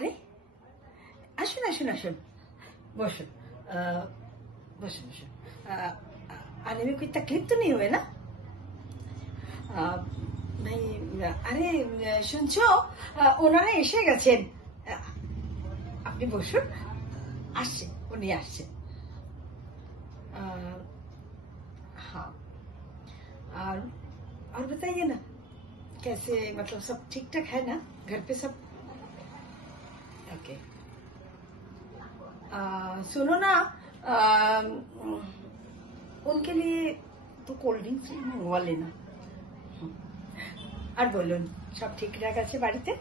আরে আসুন আসুন আসুन বসুন बसुन बसुन आने में कोई तकलीफ तो नहीं हुए ना? नहीं अरे শুনছো ওনারা এসে গেছেন আপনি বসুন আসছে উনি আসছে हाँ और बताइए ना कैसे मतलब सब ठीक ठाक है ना घर पे सब ओके सुनो ना उनके लिए तो कोल्ड ड्रिंक्स मंगवा लेना আর বলুন সব ঠিকঠাক আছে বাড়িতে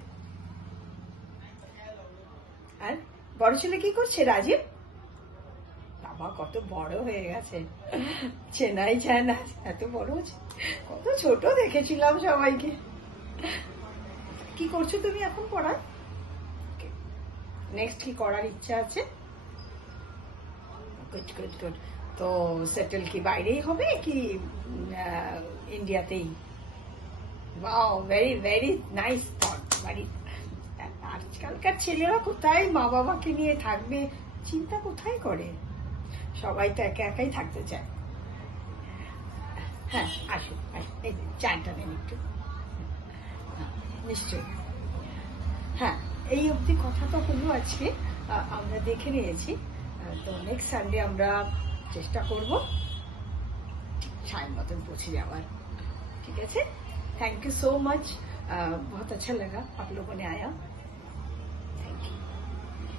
আর বড় ছেলে কি করছে রাজীব বাবা কত বড় হয়ে গেছে চেনাই যায় না এত বড় হচ্ছে কত ছোট দেখেছিলাম সবাইকে কি করছো তুমি এখন পড়া নেক্সট কি করার ইচ্ছা আছে গুড গুড গুড তো সেটেল কি বাইরেই হবে কি ইন্ডিয়াতেই wow very very nice thought बाड़ी आजकलकार ছেলেরা কোথায় মা বাবাকে নিয়ে থাকবে চিন্তা কোথায় করে সবাই তো একা একাই থাকতে চায় হ্যাঁ আসুন এই চাটা নেন একটু নিশ্চয়ই হ্যাঁ এই অবধি কথা তো হলো আজকে আমরা দেখে নিয়েছি তো নেক্সট সানডে আমরা চেষ্টা করব টাইম মতন পৌঁছে যাওয়ার ঠিক আছে थैंक यू सो मच बहुत अच्छा लगा आप लोगों ने आया थैंक यू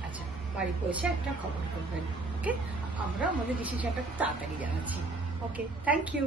अच्छा বাড়ি পৌঁছে একটা খবর করবেন ওকে আমরা আমাদের ডিসিশনটা খুব তাড়াতাড়ি জানাচ্ছি ওকে থ্যাংক ইউ